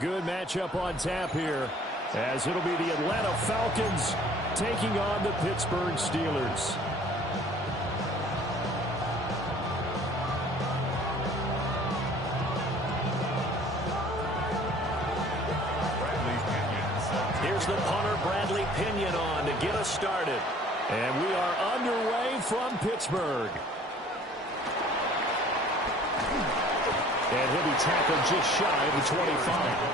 Good matchup on tap here, as it'll be the Atlanta Falcons taking on the Pittsburgh Steelers. Here's the punter, Bradley Pinion, on to get us started. And we are underway from Pittsburgh. And he'll be tackled just shy of the 25.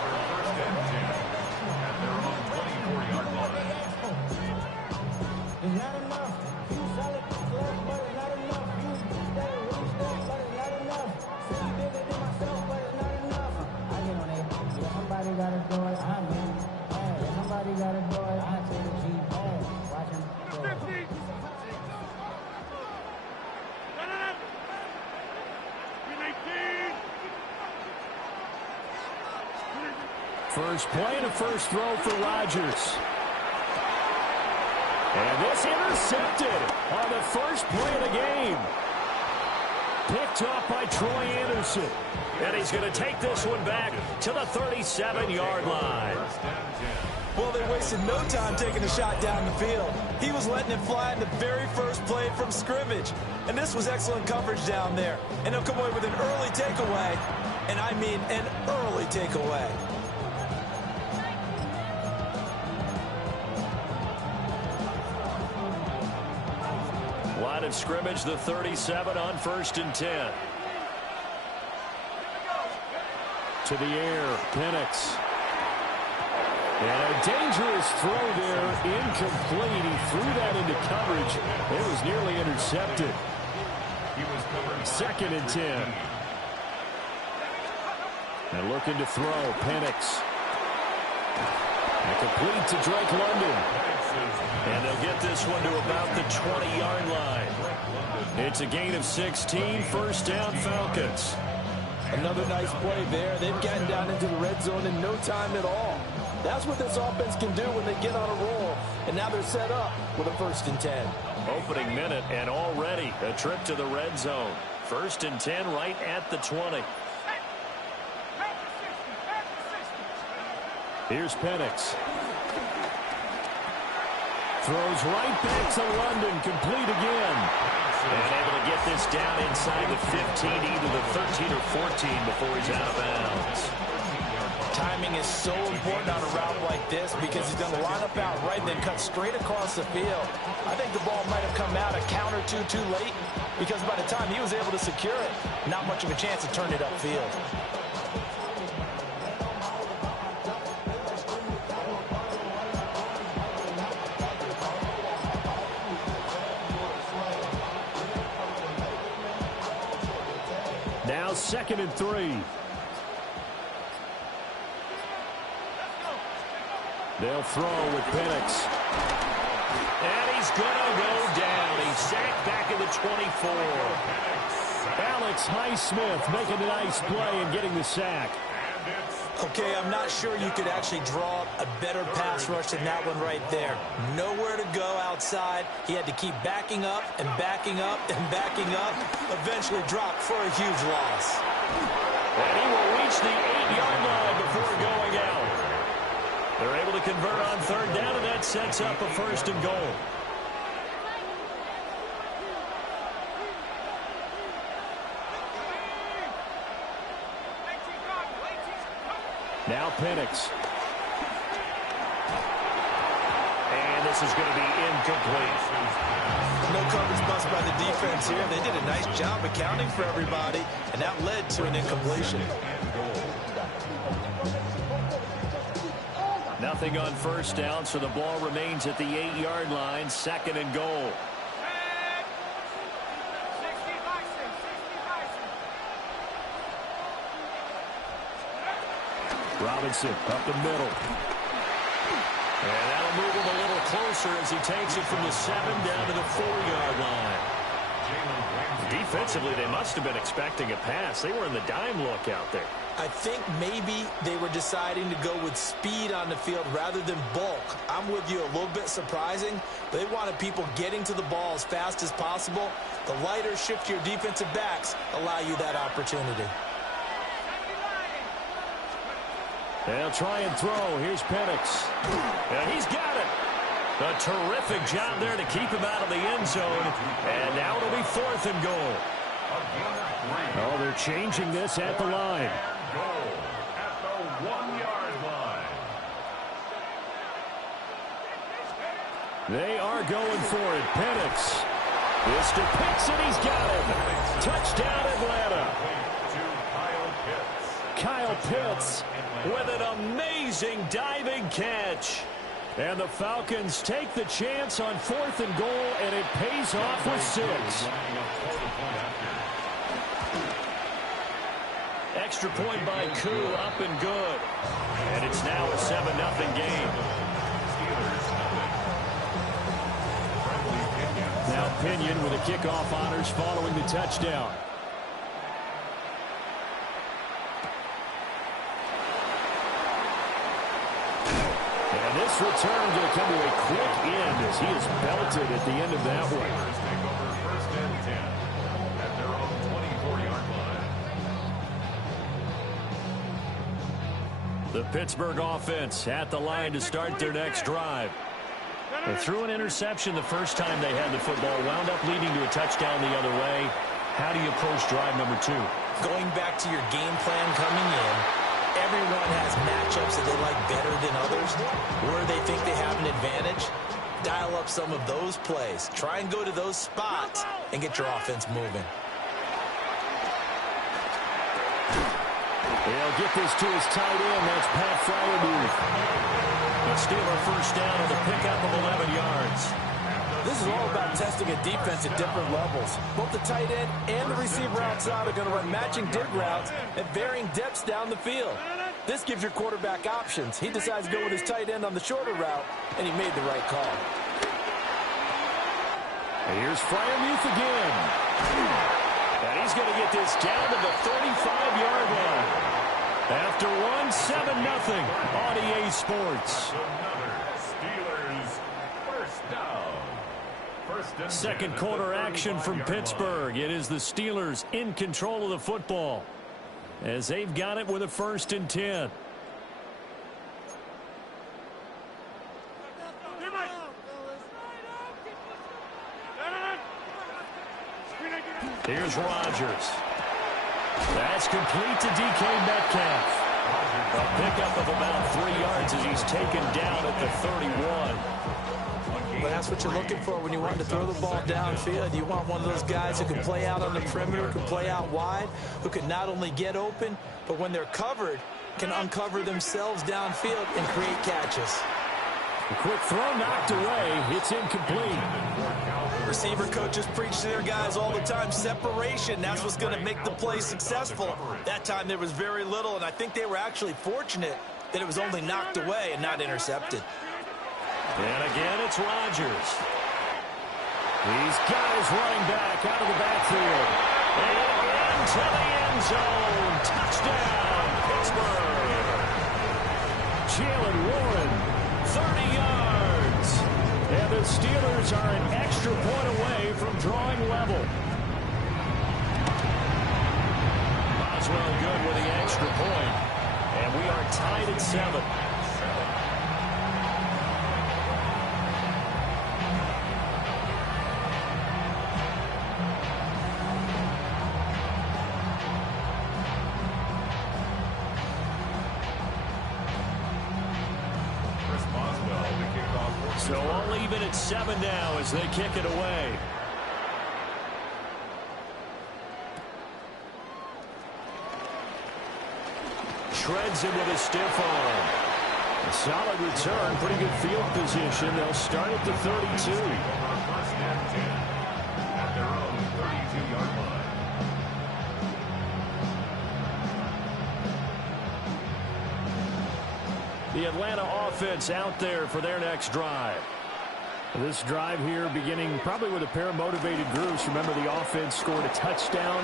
First play and a first throw for Rodgers. And this intercepted on the first play of the game. Picked up by Troy Anderson. And he's going to take this one back to the 37-yard line. Well, they wasted no time taking a shot down the field. He was letting it fly in the very first play from scrimmage. And this was excellent coverage down there. And he'll come away with an early takeaway. And I mean an early takeaway. Line of scrimmage, the 37 on 1st and 10. To the air, Penix. And a dangerous throw there, incomplete. He threw that into coverage. It was nearly intercepted. 2nd and 10. And looking to throw, Penix. And complete to Drake London. And they'll get this one to about the 20-yard line. It's a gain of 16, first down Falcons. Another nice play there. They've gotten down into the red zone in no time at all. That's what this offense can do when they get on a roll. And now they're set up with a 1st and 10. Opening minute and already a trip to the red zone. 1st and 10 right at the 20. Here's Penix. Throws right back to London, complete again. And able to get this down inside the 15, either the 13 or 14 before he's out of bounds. Timing is so important on a route like this because he's going to line up out right and then cut straight across the field. I think the ball might have come out a count or two too late because by the time he was able to secure it, not much of a chance to turn it upfield. Now 2nd and 3. They'll throw with Penix. And he's going to go down. He's sacked back at the 24. Alex Highsmith making a nice play and getting the sack. Okay, I'm not sure you could actually draw up a better pass rush than that one right there. Nowhere to go outside. He had to keep backing up and backing up and backing up. Eventually dropped for a huge loss. And he will reach the 8-yard line before going out. They're able to convert on 3rd down, and that sets up a 1st and goal. Now Penix. And this is going to be incomplete. No coverage bust by the defense here. They did a nice job accounting for everybody, and that led to an incompletion. Nothing on 1st down, so the ball remains at the 8-yard line, 2nd and goal. Robinson up the middle. And that'll move him a little closer as he takes it from the 7 down to the 4-yard line. Defensively, they must have been expecting a pass. They were in the dime look out there. I think maybe they were deciding to go with speed on the field rather than bulk. I'm with you, a little bit surprising. They wanted people getting to the ball as fast as possible. The lighter, shiftier defensive backs allow you that opportunity. They'll try and throw. Here's Penix. And he's got it. A terrific job there to keep him out of the end zone. And now it'll be 4th and goal. Oh, they're changing this at the line. Goal at the 1-yard line. They are going for it. Penix. This to Pitts, and he's got him. Touchdown, Atlanta. Kyle Pitts with an amazing diving catch. And the Falcons take the chance on 4th and goal, and it pays off with 6. Extra point by Koo, up and good. And it's now a 7-0 game. Now Pinion with the kickoff honors following the touchdown. And this return going to come to a quick end as he is belted at the end of that one. Take over 1st and 10 at their own 24-yard line. The Pittsburgh offense at the line to start their next drive. They threw an interception the first time they had the football, wound up leading to a touchdown the other way. How do you approach drive number 2? Going back to your game plan coming in, everyone has matchups that they like better than others. Where they think they have an advantage, dial up some of those plays. Try and go to those spots and get your offense moving. They'll get this to his tight end. That's Pat Freiermuth. But steal a first down on the pickup of 11 yards. This is all about testing a defense at different levels. Both the tight end and the receiver outside are going to run matching dig routes at varying depths down the field. This gives your quarterback options. He decides to go with his tight end on the shorter route, and he made the right call. And here's Freiermuth again. And he's going to get this down to the 35-yard line. After 7-0 on EA Sports. Steelers first down. Second quarter action from Pittsburgh. It is the Steelers in control of the football as they've got it with a 1st and 10. Here's Rodgers. That's complete to DK Metcalf. A pickup of about 3 yards as he's taken down at the 31. But that's what you're looking for when you want to throw the ball downfield. You want one of those guys who can play out on the perimeter, can play out wide, who can not only get open, but when they're covered, can uncover themselves downfield and create catches. A quick throw knocked away. It's incomplete. Receiver coaches preach to their guys all the time. Separation, that's what's going to make the play successful. That time there was very little, and I think they were actually fortunate that it was only knocked away and not intercepted. And again, it's Rodgers. He's got his running back out of the backfield. And into the end zone. Touchdown, Pittsburgh. Jalen Warren, 30 yards. And the Steelers are an extra point away from drawing level. Boswell good with the extra point. And we are tied at 7. So all even at 7 now as they kick it away. Shreds him with a stiff arm. A solid return, pretty good field position. They'll start at the 32. First and 10 at their own 32-yard line. The Atlanta offense out there for their next drive. This drive here beginning probably with a pair of motivated groups. Remember, the offense scored a touchdown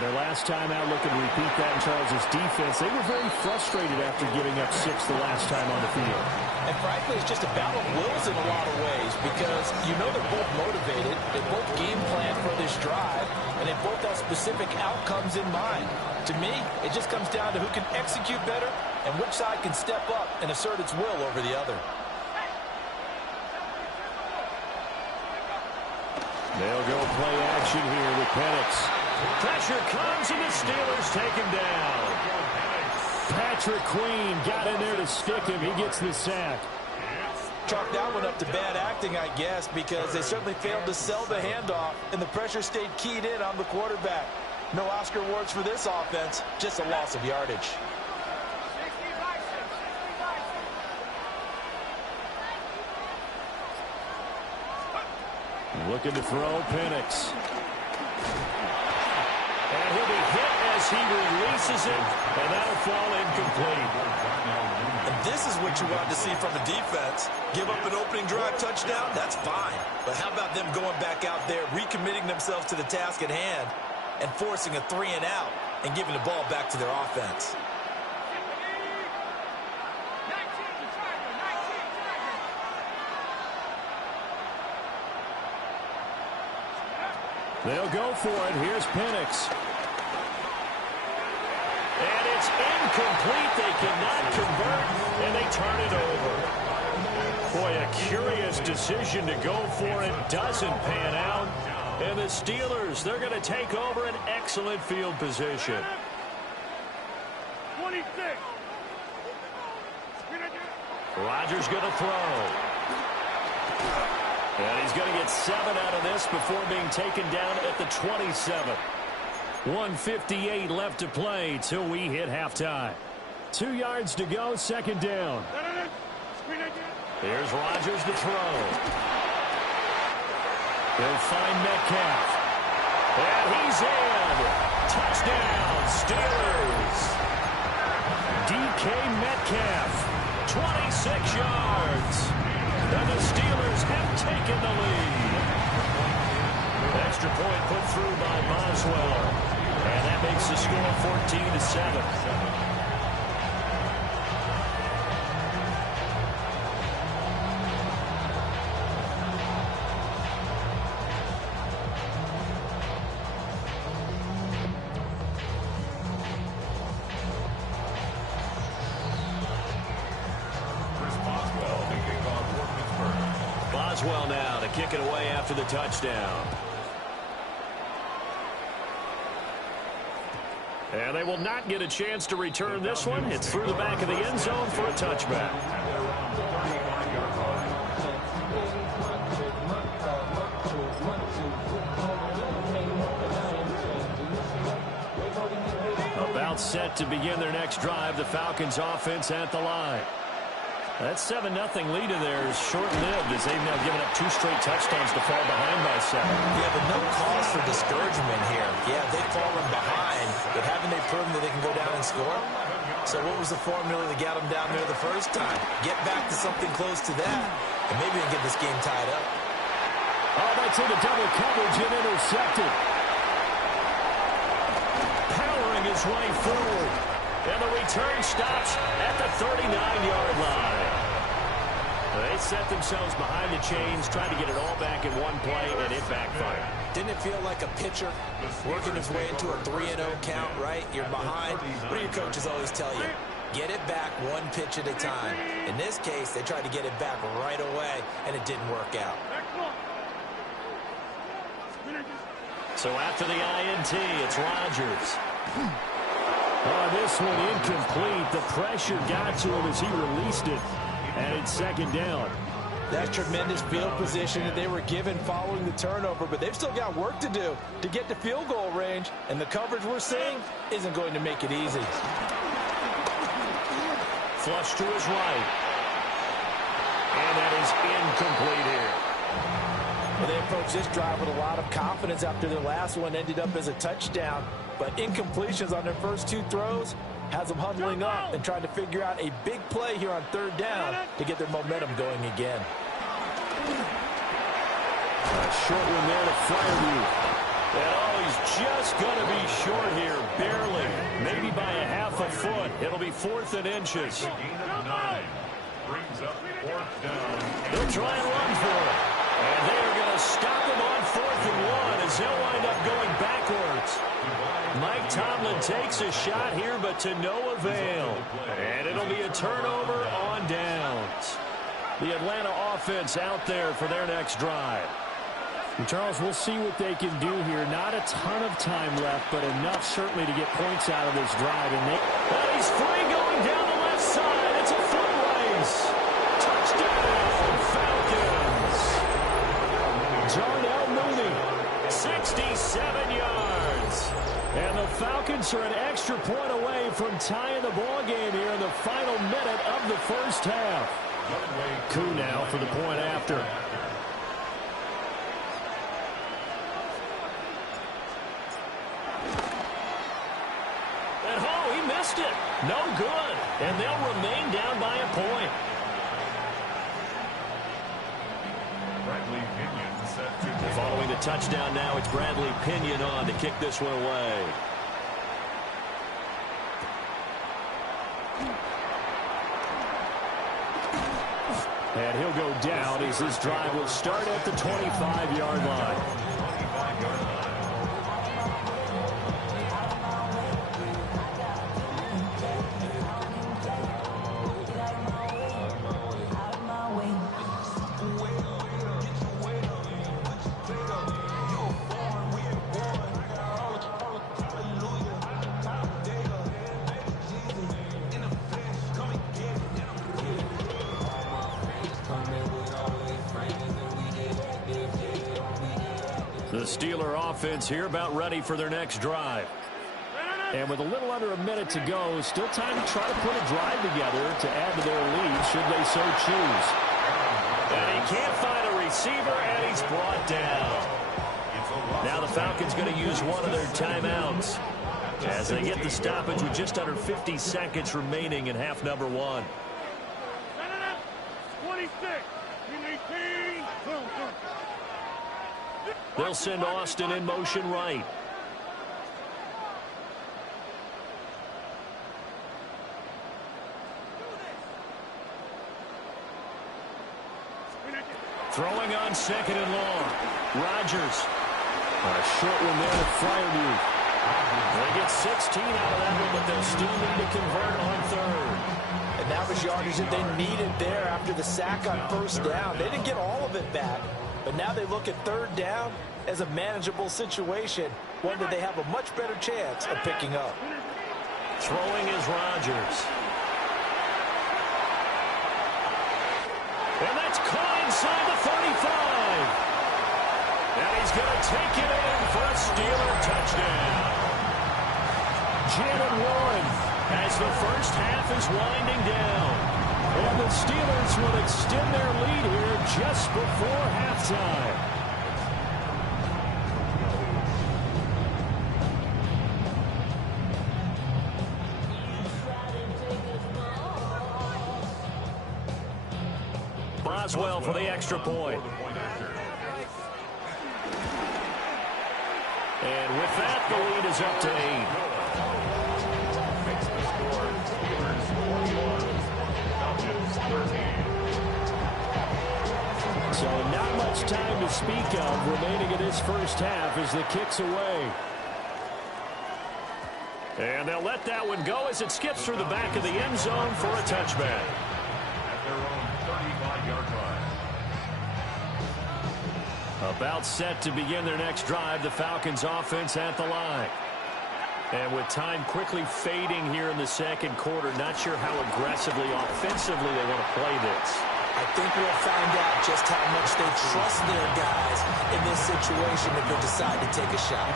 their last time out, looking to repeat that in Charles' defense. They were very frustrated after giving up 6 the last time on the field. And frankly, it's just a battle of wills in a lot of ways because you know they're both motivated. They both game plan for this drive, and they both have specific outcomes in mind. To me, it just comes down to who can execute better and which side can step up and assert its will over the other. They'll go play action here with Penix. Pressure comes, and the Steelers take him down. Patrick Queen got in there to stick him. He gets the sack. Chalk that one up to bad acting, I guess, because they certainly failed to sell the handoff, and the pressure stayed keyed in on the quarterback. No Oscar awards for this offense, just a loss of yardage. Looking to throw, Penix. And he'll be hit as he releases it, and that'll fall incomplete. And this is what you want to see from a defense. Give up an opening drive touchdown, that's fine. But how about them going back out there, recommitting themselves to the task at hand, and forcing a 3-and-out and giving the ball back to their offense? They'll go for it. Here's Penix. And it's incomplete. They cannot convert, and they turn it over. Boy, a curious decision to go for it. Doesn't pan out. And the Steelers, they're going to take over an excellent field position. 26. Rodgers going to throw. And he's going to get 7 out of this before being taken down at the 27. 1:58 left to play till we hit halftime. 2 yards to go, second down. Here's Rodgers to throw. They'll find Metcalf. And he's in. Touchdown, Steelers. DK Metcalf, 26 yards. And the Steelers have taken the lead. Extra point put through by Boswell. And that makes the score 14-7. Boswell now to kick it away after the touchdown. And they will not get a chance to return this one. It's through the back of the end zone for a touchback. About set to begin their next drive, the Falcons offense at the line. That 7-0 lead of theirs short-lived as they've now given up 2 straight touchdowns to fall behind by 7. Yeah, but no cause for discouragement here. Yeah, they've fallen behind, but haven't they proven that they can go down and score? So what was the formula that got them down there the first time? Get back to something close to that, and maybe they can get this game tied up. Oh, that's into double coverage and intercepted. Powering his way forward. And the return stops at the 39-yard line. They set themselves behind the chains, trying to get it all back in one play, and it backfired. Didn't it feel like a pitcher working his way into a 3-0 count, right? You're behind. What do your coaches always tell you? Get it back one pitch at a time. In this case, they tried to get it back right away, and it didn't work out. So after the INT, it's Rodgers. Oh, this one incomplete. The pressure got to him as he released it. And it's second down. That's tremendous field position that they were given following the turnover, but they've still got work to do to get to field goal range, and the coverage we're seeing isn't going to make it easy. Flush to his right. And that is incomplete here. Well, they approached this drive with a lot of confidence after their last one ended up as a touchdown. But incompletions on their first 2 throws has them huddling up and trying to figure out a big play here on third down to get their momentum going again. A short one there to Fryermuth. And oh, he's just going to be short here, barely. Maybe by a half a foot. It'll be 4th and inches. Gain of 9. Brings up 4th down. They'll try and run for it. And they are going to stop him on 4th and 1 as they'll wind up going backwards. Mike Tomlin takes a shot here, but to no avail. And it'll be a turnover on downs. The Atlanta offense out there for their next drive. And Charles, we'll see what they can do here. Not a ton of time left, but enough certainly to get points out of this drive. And he's free going down the left side. It's a foot race. Touchdown, Falcons. Darnell Mooney, 67 yards. And the Falcons are an extra point away from tying the ball game here in the final minute of the first half. Koo now for the point after. And oh, he missed it. No good. And they'll remain down by a point. Bradley Pinion set to Following the touchdown now, it's Bradley Pinion on to kick this one away. And he'll go down as this drive will start at the 25-yard line. 25-yard line. The Steeler offense here about ready for their next drive. And with a little under a minute to go, still time to try to put a drive together to add to their lead should they so choose. And he can't find a receiver, and he's brought down. Now the Falcons going to use one of their timeouts as they get the stoppage with just under 50 seconds remaining in half number 1. 26. They'll send Austin in motion right. Throwing on 2nd and long. Rodgers. A short one there to Fryermuth. They get 16 out of that one, but they'll still need to convert on 3rd. And that was yardage that they needed there after the sack on 1st down. They didn't get all of it back, but now they look at 3rd down as a manageable situation, one that they have a much better chance of picking up. Throwing is Rodgers. And that's caught inside the 35. And he's going to take it in for a Steeler touchdown. Janet Warren as the first half is winding down. And the Steelers will extend their lead here just before halftime. Boswell for the extra point. And with that, the lead is up to 8. Makes the score Steelers 41, Falcons 13. so not much time to speak of remaining in this first half as the kick's away. And they'll let that one go as it skips through the back of the end zone for a touchback. At their own 35-yard line. About set to begin their next drive, the Falcons offense at the line. And with time quickly fading here in the second quarter, not sure how aggressively, offensively they want to play this. I think we'll find out just how much they trust their guys in this situation if they decide to take a shot.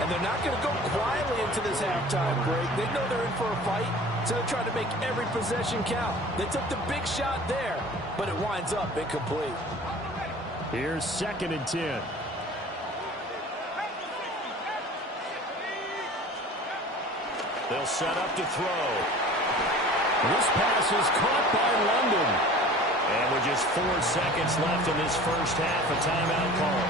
And they're not going to go quietly into this halftime break. They know they're in for a fight, so they're trying to make every possession count. They took the big shot there, but it winds up incomplete. Here's 2nd and 10. They'll set up to throw. This pass is caught by London. And with just 4 seconds left in this first half, a timeout call.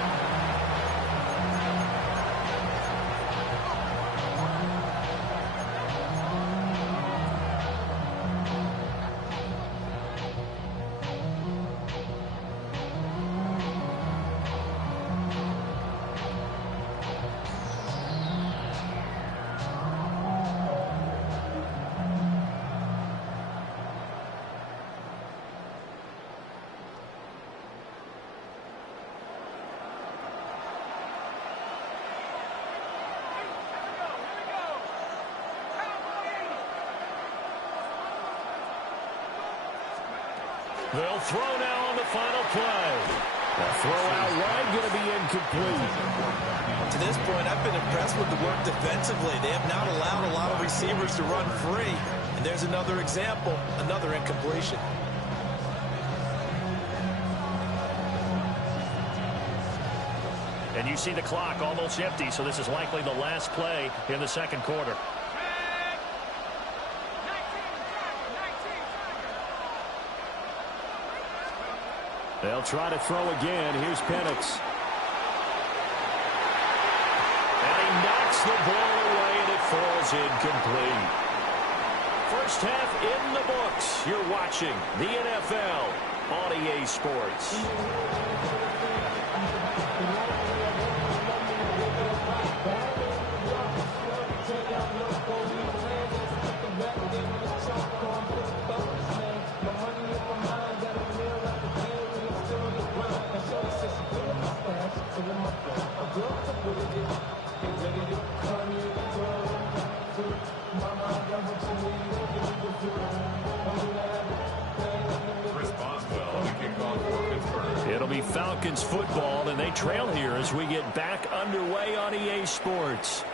They'll throw now on the final play. The throw out wide going to be incomplete. To this point, I've been impressed with the work defensively. They have not allowed a lot of receivers to run free. And there's another example, another incompletion. And you see the clock almost empty, so this is likely the last play in the second quarter. They'll try to throw again. Here's Penix. And he knocks the ball away, and it falls incomplete. First half in the books. You're watching the NFL on EA Sports. It'll be Falcons football, and they trail here as we get back underway on EA Sports.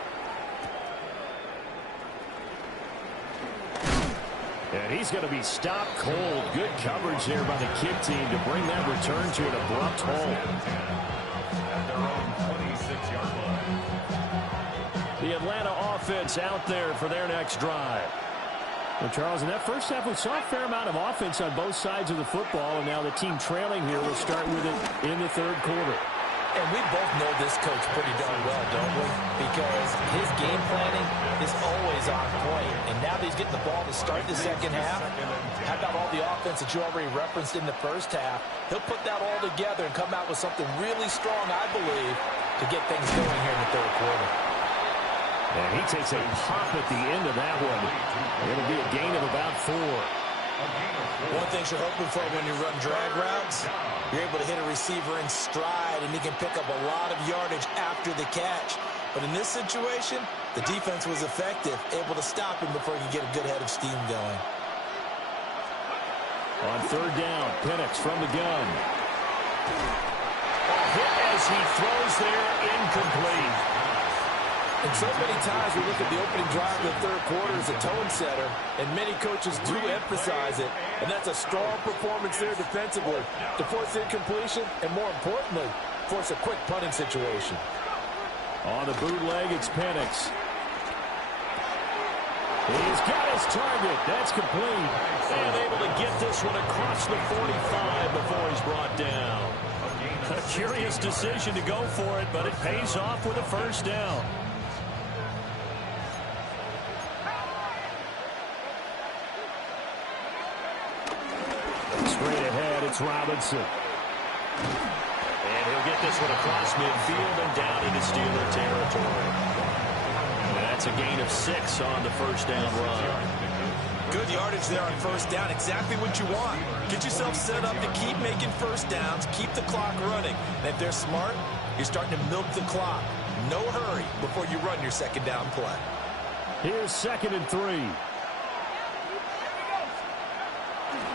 And he's going to be stopped cold. Good coverage there by the kick team to bring that return to an abrupt halt. At their own 26-yard line. The Atlanta offense out there for their next drive. Well, Charles, in that first half, we saw a fair amount of offense on both sides of the football, and now the team trailing here will start with it in the third quarter. And we both know this coach pretty darn well, don't we? Because his game planning is always on point. And now that he's getting the ball to start the second half, how about all the offense that you already referenced in the first half? He'll put that all together and come out with something really strong, I believe, to get things going here in the third quarter. And he takes a pop at the end of that one. It'll be a gain of about 4. One thing you're hoping for when you run drag routes, you're able to hit a receiver in stride, and he can pick up a lot of yardage after the catch. But in this situation, the defense was effective, able to stop him before he could get a good head of steam going. On third down, Penix from the gun. A hit as he throws there, incomplete. And so many times we look at the opening drive of the third quarter as a tone setter, and many coaches do emphasize it, and that's a strong performance there defensively to force incompletion and, more importantly, force a quick punting situation. On the bootleg, it's Penix. He's got his target. That's complete. And able to get this one across the 45 before he's brought down. A curious decision to go for it, but it pays off with a first down. Straight ahead, it's Robinson. And he'll get this one across midfield and down into Steeler territory. That's a gain of 6 on the first down run. Good yardage there on first down. Exactly what you want. Get yourself set up to keep making first downs, keep the clock running. And if they're smart, you're starting to milk the clock. No hurry before you run your second down play. Here's 2nd and 3.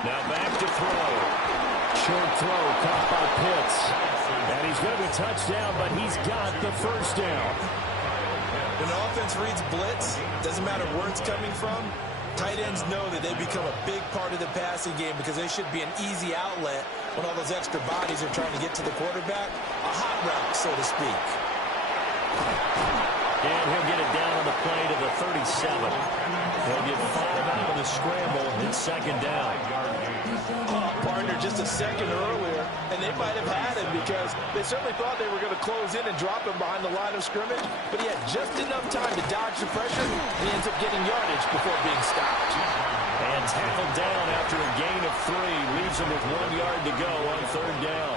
Now back to throw. Short throw caught by Pitts. And he's going to be touchdown, but he's got the first down. When the offense reads blitz, doesn't matter where it's coming from, tight ends know that they become a big part of the passing game because they should be an easy outlet when all those extra bodies are trying to get to the quarterback. A hot route, so to speak. And he'll get it down on the play to the 37. He'll get 5 out of the scramble in second down. Oh, partner, just just a second earlier, and they might have had him because they certainly thought they were going to close in and drop him behind the line of scrimmage, but he had just enough time to dodge the pressure, and he ends up getting yardage before being stopped. And tackled down after a gain of 3. Leaves him with 1 yard to go on 3rd down.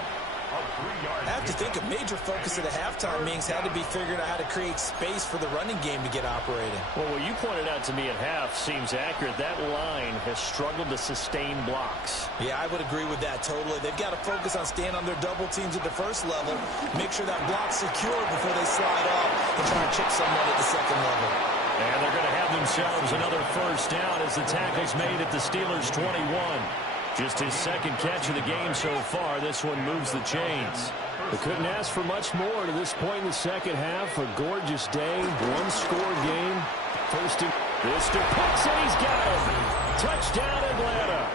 I have to think a major focus of the halftime meetings had to be figuring out how to create space for the running game to get operating. Well, what you pointed out to me at half seems accurate. That line has struggled to sustain blocks. Yeah, I would agree with that totally. They've got to focus on staying on their double teams at the first level, make sure that block's secure before they slide off and try to chip someone at the second level. And they're going to have themselves another 1st down as the tackle's made at the Steelers' 21. Just his 2nd catch of the game so far. This one moves the chains. They couldn't ask for much more to this point in the second half. A gorgeous day, 1-score game. First and this to Pitts, and he's got it. Touchdown, Atlanta.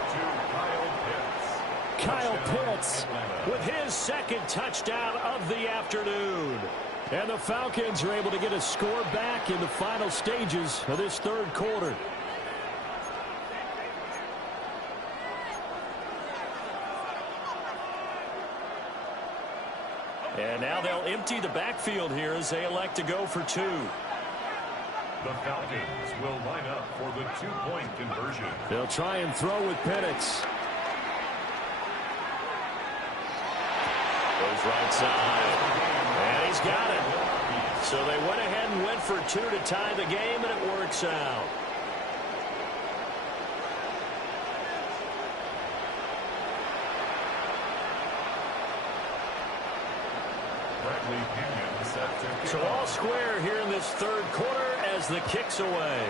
Kyle Pitts with his 2nd touchdown of the afternoon. And the Falcons are able to get a score back in the final stages of this 3rd quarter. And now they'll empty the backfield here as they elect to go for 2. The Falcons will line up for the 2-point conversion. They'll try and throw with Penix. Goes right side. And he's got it. So they went ahead and went for 2 to tie the game, and it works out. So all square here in this 3rd quarter as the kick's away.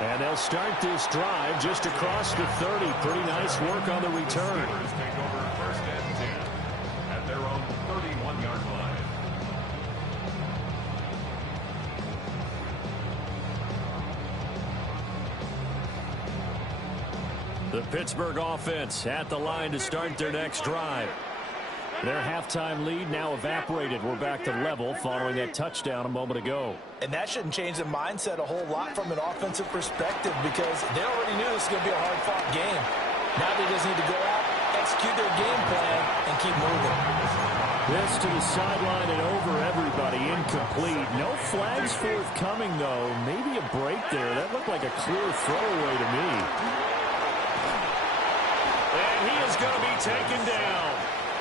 And they'll start this drive just across the 30. Pretty nice work on the return. Steelers take over 1st and 10 at their own 31-yard line. The Pittsburgh offense at the line to start their next drive. Their halftime lead now evaporated. We're back to level following that touchdown a moment ago. And that shouldn't change the mindset a whole lot from an offensive perspective because they already knew this was going to be a hard-fought game. Now they just need to go out, execute their game plan, and keep moving. This to the sideline and over everybody. Incomplete. No flags forthcoming, though. Maybe a break there. That looked like a clear throwaway to me. And he is going to be taken down.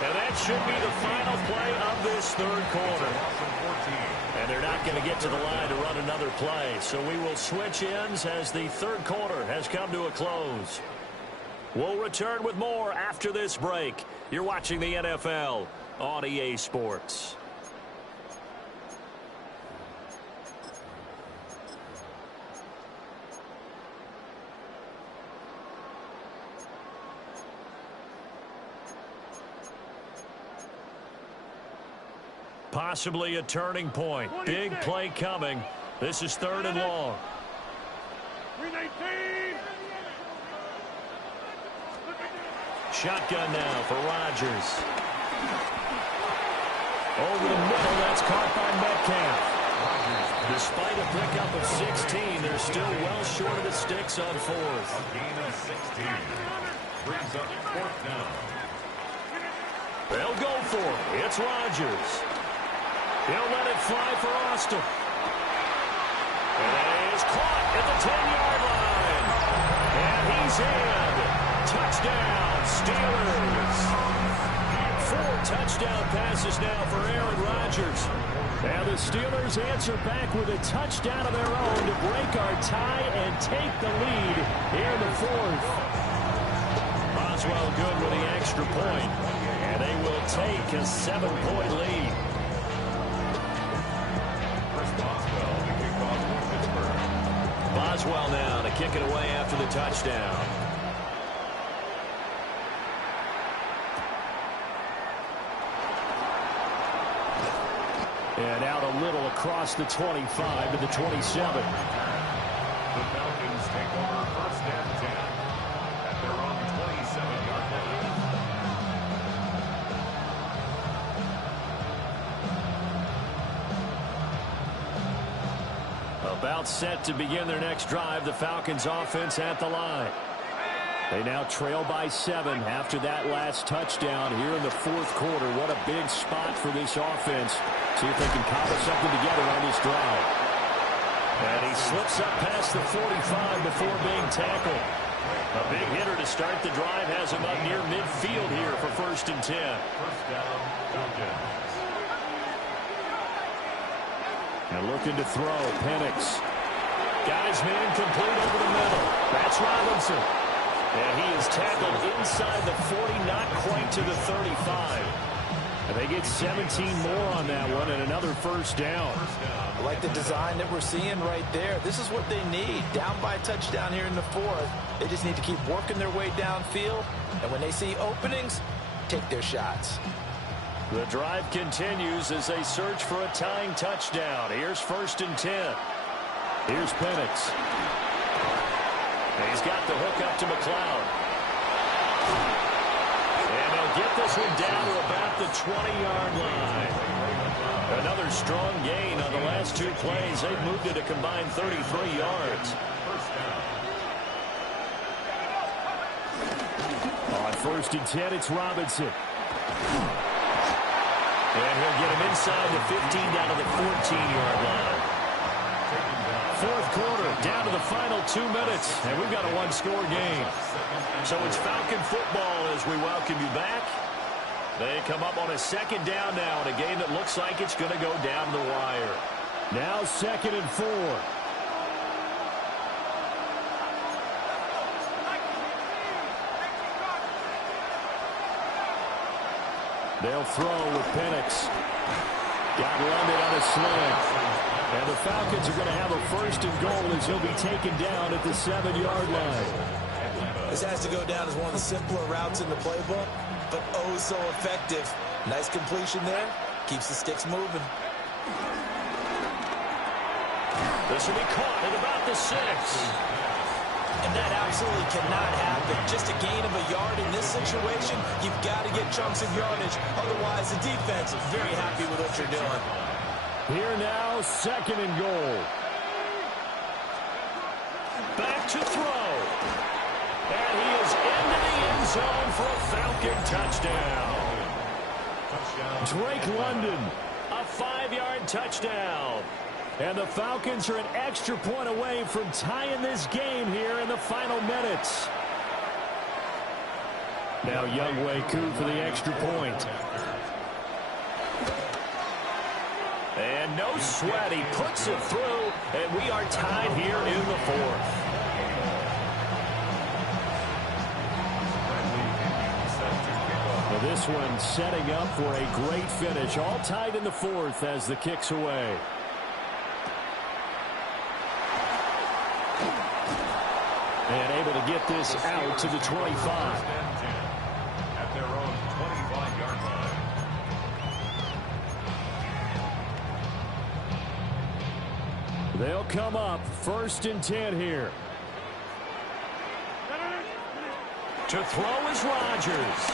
And that should be the final play of this 3rd quarter. And they're not going to get to the line to run another play. So we will switch ends as the 3rd quarter has come to a close. We'll return with more after this break. You're watching the NFL on EA Sports. Possibly a turning point. Big play coming. This is 3rd and long. Shotgun now for Rodgers. Over the middle, that's caught by Metcalf. Despite a pickup of 16, they're still well short of the sticks on 4th. A gain of 16. Brings up 4th down. They'll go for it. It's Rodgers. He'll let it fly for Austin. And it is caught at the 10-yard line. And he's in. Touchdown, Steelers. 4 touchdown passes now for Aaron Rodgers. And the Steelers answer back with a touchdown of their own to break our tie and take the lead here in the 4th. Boswell good with the extra point. And they will take a 7-point lead. Boswell now to kick it away after the touchdown. And out a little across the 25 to the 27. The Falcons take over 1st and 10 at their own 27-yard line. A About set to begin their next drive. The Falcons offense at the line. They now trail by 7 after that last touchdown here in the fourth quarter. What a big spot for this offense. See if they can cobble something together on this drive. And he slips up past the 45 before being tackled. A big hitter to start the drive has him up near midfield here for 1st and 10. First down, Falcons. And looking to throw, Penix. Got his man complete over the middle. That's Robinson. And he is tackled inside the 40, not quite to the 35. And they get 17 more on that one and another first down. I like the design that we're seeing right there. This is what they need. Down by a touchdown here in the fourth. They just need to keep working their way downfield. And when they see openings, take their shots. The drive continues as they search for a tying touchdown. Here's 1st and 10. Here's Penix. And he's got the hook up to McLeod. And they'll get this one down to about the 20-yard line. Another strong gain on the last 2 plays. They've moved it a combined 33 yards. On 1st and 10, it's Robinson. And he'll get him inside the 15 down to the 14-yard line. Fourth quarter, down to the final 2 minutes, and we've got a one-score game. So it's Falcon football as we welcome you back. They come up on a 2nd down now in a game that looks like it's going to go down the wire. Now 2nd and 4. They'll throw with Penix. Got London on a sling. And the Falcons are going to have a 1st and goal as he'll be taken down at the 7-yard line. This has to go down as one of the simpler routes in the playbook, but oh so effective. Nice completion there. Keeps the sticks moving. This will be caught at about the 6. And that absolutely cannot happen. Just a gain of a yard in this situation, you've got to get chunks of yardage. Otherwise, the defense is very happy with what you're doing. Here now, 2nd and goal. Back to throw. And he is into the end zone for a Falcon touchdown. Drake London, a 5-yard touchdown. And the Falcons are an extra point away from tying this game here in the final minutes. Now Younghoe Koo for the extra point. And no sweat, he puts it through, and we are tied here in the fourth. Well, this one setting up for a great finish. All tied in the fourth as the kick's away. And able to get this out to the 25. At their own 25-yard line. They'll come up 1st and 10 here. To throw is Rodgers.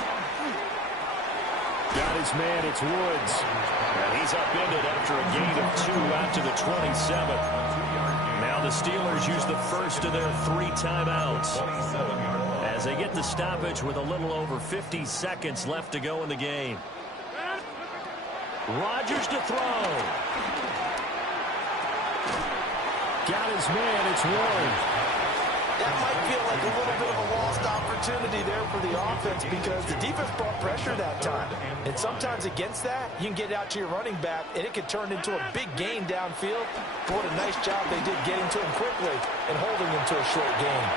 Got his man, it's Woods. And he's upended after a gain of 2 out to the 27. Now the Steelers use the first of their 3 timeouts as they get the stoppage with a little over 50 seconds left to go in the game. Rodgers to throw. Got his man, it's Warren. That might feel like a little bit of a lost opportunity there for the offense because the defense brought pressure that time. And sometimes against that, you can get out to your running back, and it could turn into a big gain downfield. But what a nice job they did getting to him quickly and holding him to a short gain.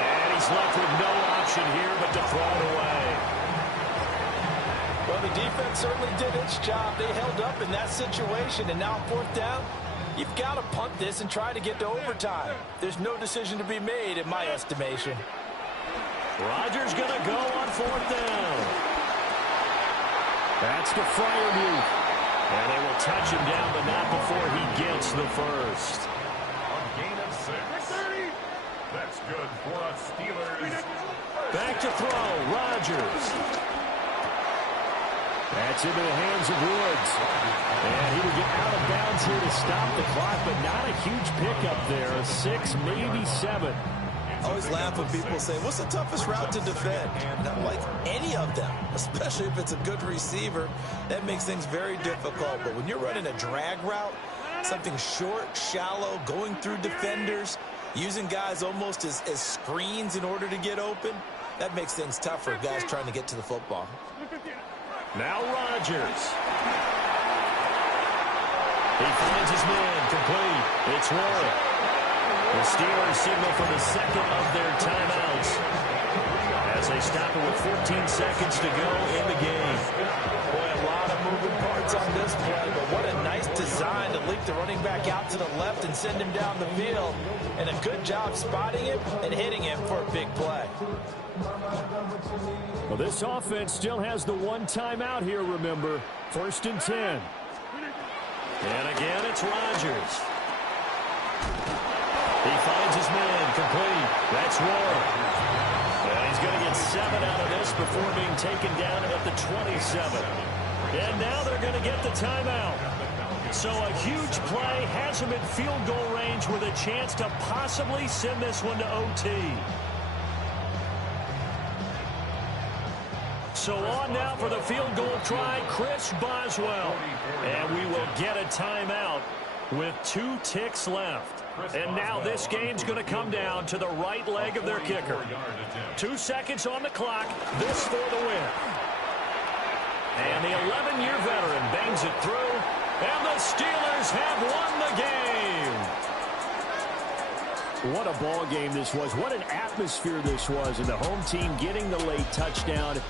And he's left with no option here but to throw it away. Well, the defense certainly did its job. They held up in that situation, and now on 4th down, you've got to punt this and try to get to overtime. There's no decision to be made in my estimation. Rodgers going to go on 4th down. That's to Freiermuth. And they will touch him down, but not before he gets the first. A gain of 6. That's good for us Steelers. Back to throw, Rodgers. That's into the hands of Woods. And he will get out of bounds yards here to stop the clock, but not a huge pickup there. 6, maybe 7. I always laugh when people say, what's the toughest route to defend? And I'm like, any of them, especially if it's a good receiver. That makes things very difficult. But when you're running a drag route, something short, shallow, going through defenders, using guys almost as screens in order to get open, that makes things tough for guys trying to get to the football. Now Rodgers. He finds his man complete. It's Warren. The Steelers signal for the second of their timeouts as they stop it with 14 seconds to go in the game. Boy, a lot of moving parts on this play, but what a nice design to leak the running back out to the left and send him down the field. And a good job spotting him and hitting him for a big play. Well, this offense still has the one timeout here, remember. 1st and 10. And again, it's Rodgers. He finds his man complete. That's Warren. And he's going to get 7 out of this before being taken down at the 27. And now they're going to get the timeout. So a huge play has him in field goal range with a chance to possibly send this one to OT. So on now for the field goal try, Chris Boswell. And we will get a timeout with 2 ticks left. And now this game's going to come down to the right leg of their kicker. 2 seconds on the clock. This for the win. And the 11-year veteran bangs it through. And the Steelers have won the game. What a ball game this was. What an atmosphere this was. And the home team getting the late touchdown.